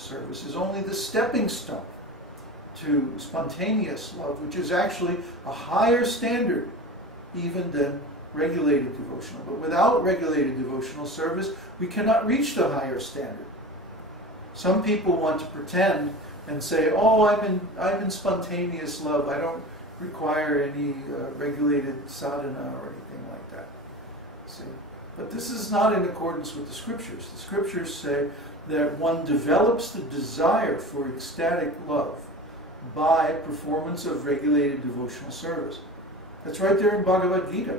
service is only the stepping stone to spontaneous love, which is actually a higher standard even than regulated devotional. But without regulated devotional service, we cannot reach the higher standard. Some people want to pretend and say, oh, I'm in spontaneous love. I don't require any regulated sadhana or anything like that. See? But this is not in accordance with the scriptures. The scriptures say that one develops the desire for ecstatic love by performance of regulated devotional service. That's right there in Bhagavad-gītā.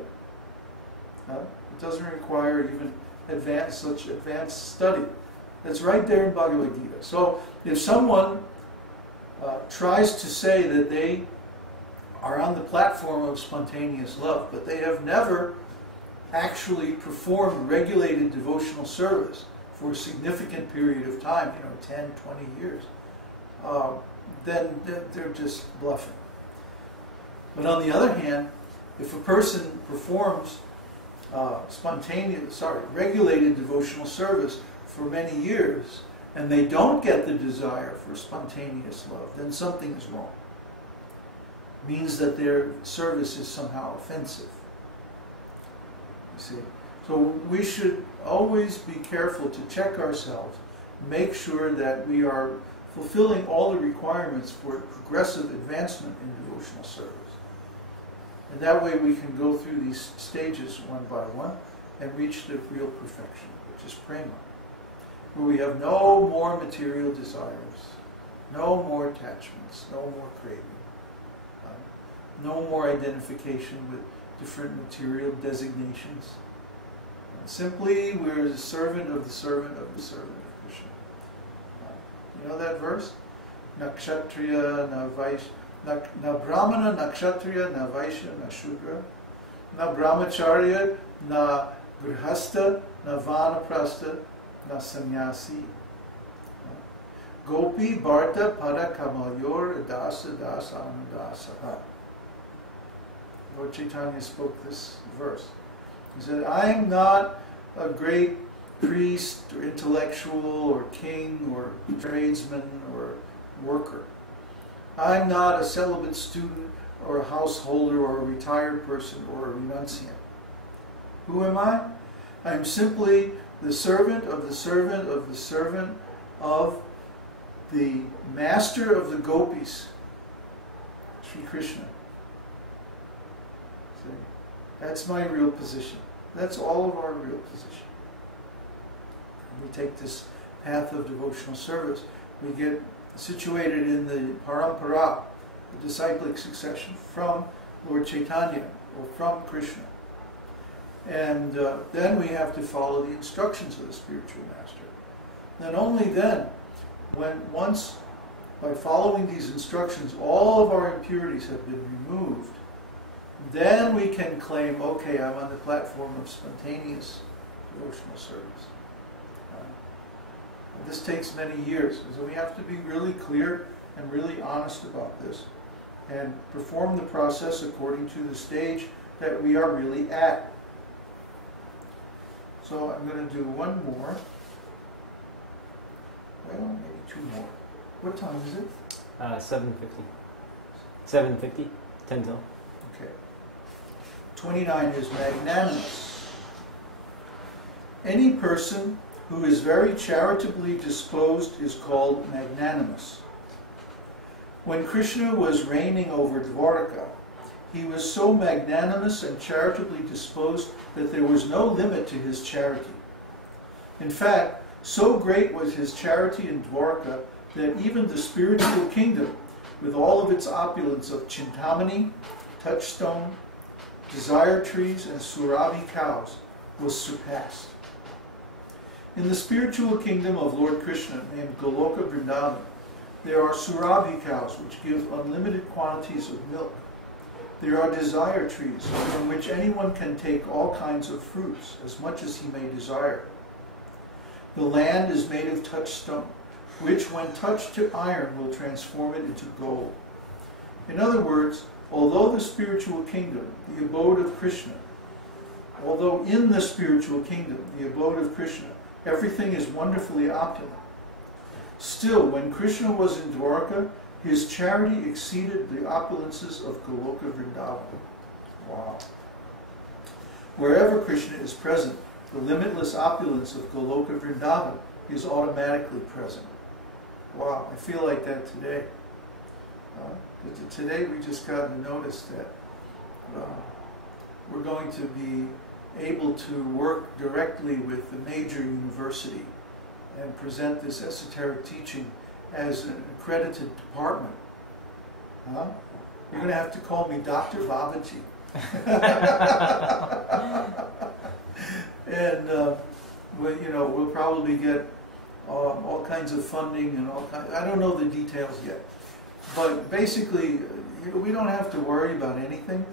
It doesn't require even such advanced study. That's right there in Bhagavad-gītā. So if someone tries to say that they are on the platform of spontaneous love, but they have never actually performed regulated devotional service for a significant period of time, 10, 20 years, then they're just bluffing. But on the other hand, if a person performs regulated devotional service for many years, and they don't get the desire for spontaneous love, then something is wrong. It means that their service is somehow offensive. You see? So we should always be careful to check ourselves, make sure that we are fulfilling all the requirements for progressive advancement in devotional service. And that way we can go through these stages one by one and reach the real perfection, which is prema, where we have no more material desires, no more attachments, no more craving, no more identification with different material designations. Simply, we're the servant of the servant of the servant of Krishna. You know that verse? Na kshatriya, na vaishya, na brahmana, na kshatriya, na vaishya, na shudra, na brahmacharya, na grihastha, na vanaprastha, na sannyasi. Gopi bharta pada kamayor dasa dasa anudasa. Lord Chaitanya spoke this verse. He said, I am not a great priest or intellectual or king or tradesman or worker. I'm not a celibate student or a householder or a retired person or a renunciant. Who am I? I'm simply the servant of the servant of the servant of the master of the gopis, Śrī Kṛṣṇa. See? That's my real position. That's all of our real position. We take this path of devotional service. We get situated in the parampara, the disciplic succession from Lord Chaitanya or from Krishna. And then we have to follow the instructions of the spiritual master. And only then, once by following these instructions, all of our impurities have been removed, then we can claim, okay, I'm on the platform of spontaneous devotional service. This takes many years, so we have to be really clear and really honest about this and perform the process according to the stage that we are really at. So I'm going to do one more. Well, maybe two more. What time is it? 7:50. 7:50? 10 till. Okay. 29 is magnanimous. Any person who is very charitably disposed is called magnanimous. When Krishna was reigning over Dwarka, he was so magnanimous and charitably disposed that there was no limit to his charity. In fact, so great was his charity in Dwarka that even the spiritual kingdom, with all of its opulence of Chintamani, touchstone, desire trees, and Suravi cows, was surpassed. In the spiritual kingdom of Lord Krishna, named Goloka Vrindavan, there are Suravi cows which give unlimited quantities of milk. There are desire trees from which anyone can take all kinds of fruits, as much as he may desire. The land is made of touchstone, which when touched to iron will transform it into gold. In other words, although the spiritual kingdom, the abode of Krishna, although in the spiritual kingdom, the abode of Krishna, everything is wonderfully opulent, Still, when Krishna was in Dwarka, his charity exceeded the opulences of Goloka Vrindavan. Wow. Wherever Krishna is present, the limitless opulence of Goloka Vrindavan is automatically present. Wow, I feel like that today. Today we just got to notice that we're going to be able to work directly with the major university and present this esoteric teaching as an accredited department. You're going to have to call me Dr. Babaji. And we'll probably get all kinds of funding and all kinds. I don't know the details yet, but basically, we don't have to worry about anything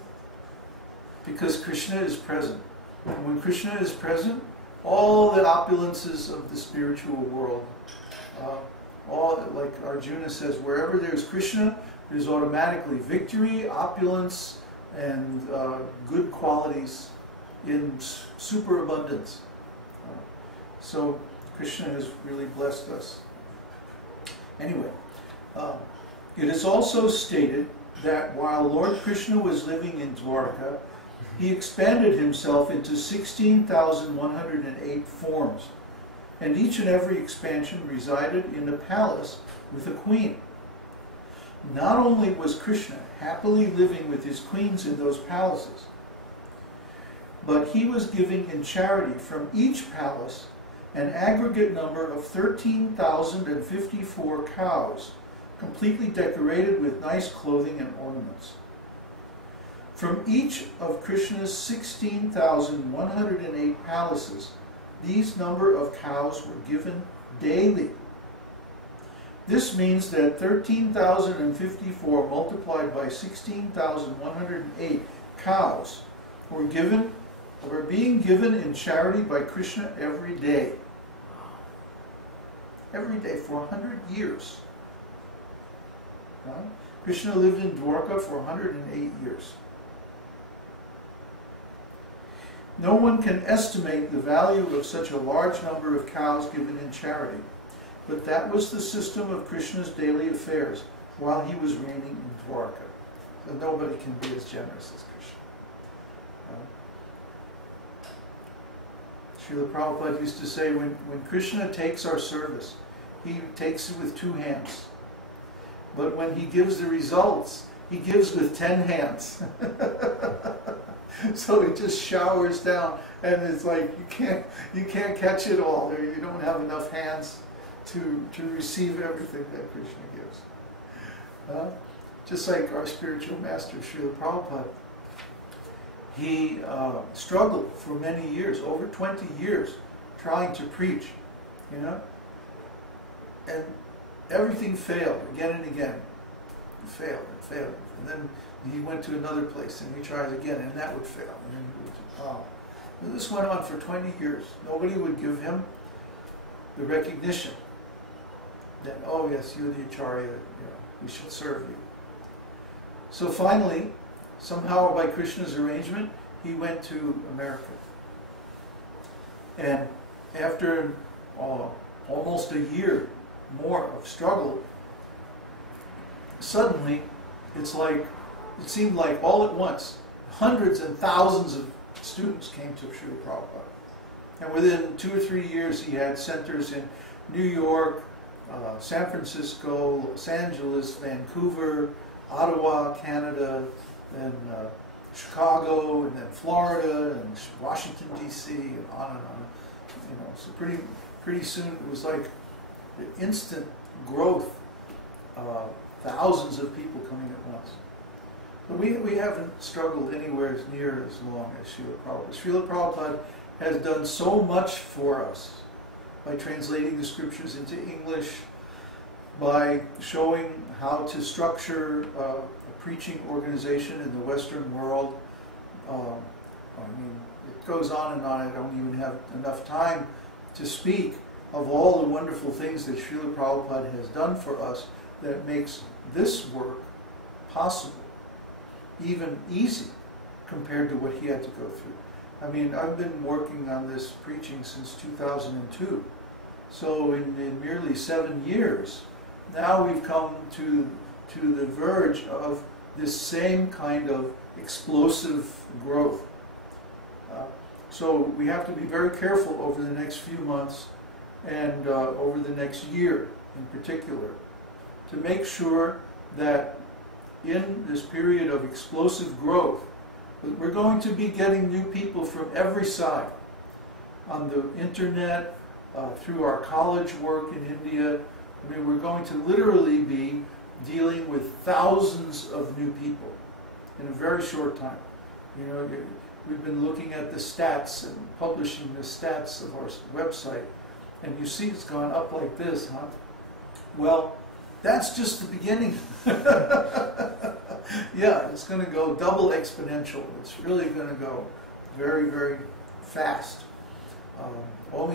because Krishna is present. And when Krishna is present, all the opulences of the spiritual world, all, like Arjuna says, wherever there's Krishna, there's automatically victory, opulence, and good qualities in superabundance. So Krishna has really blessed us. Anyway, it is also stated that while Lord Krishna was living in Dwarka, he expanded himself into 16,108 forms, and each and every expansion resided in a palace with a queen. Not only was Krishna happily living with his queens in those palaces, but he was giving in charity from each palace an aggregate number of 13,054 cows, completely decorated with nice clothing and ornaments. From each of Krishna's 16,108 palaces, these number of cows were given daily. This means that 13,054 multiplied by 16,108 cows were being given in charity by Krishna every day. Every day for 100 years. Krishna lived in Dwarka for 108 years. No one can estimate the value of such a large number of cows given in charity, but that was the system of Krishna's daily affairs while he was reigning in Dwarka. So nobody can be as generous as Krishna. Srila Prabhupada used to say, when Krishna takes our service, he takes it with 2 hands. But when he gives the results, he gives with 10 hands. So it just showers down, and it's like you can't catch it all. You don't have enough hands to receive everything that Krishna gives. Just like our spiritual master, Srila Prabhupada. He struggled for many years, over 20 years, trying to preach, and everything failed again and again. It failed and failed. And then he went to another place and he tried again, and that would fail. And then he would, and this went on for 20 years. Nobody would give him the recognition that, oh yes, you're the Acharya, we should serve you. So finally, somehow by Krishna's arrangement, he went to America. And after almost a year more of struggle, suddenly it seemed like all at once, hundreds and thousands of students came to Srila Prabhupada. And within 2 or 3 years, he had centers in New York, San Francisco, Los Angeles, Vancouver, Ottawa, Canada, then Chicago, and then Florida, and Washington, D.C., and on. So pretty soon it was like the instant growth, thousands of people coming at once. But we haven't struggled anywhere near as long as Srila Prabhupada. Srila Prabhupada has done so much for us by translating the scriptures into English, by showing how to structure a preaching organization in the Western world. It goes on and on. I don't even have enough time to speak of all the wonderful things that Srila Prabhupada has done for us that makes this work possible, even easy, compared to what he had to go through. I've been working on this preaching since 2002, So in merely 7 years, now we've come to the verge of this same kind of explosive growth. So we have to be very careful over the next few months and over the next year in particular to make sure that in this period of explosive growth, we're going to be getting new people from every side. On the internet, through our college work in India, I mean, we're going to literally be dealing with thousands of new people in a very short time. You know, we've been looking at the stats and publishing the stats of our website, and you see it's gone up like this, huh? Well, that's just the beginning. Yeah, it's going to go double exponential. It's really going to go very, very fast.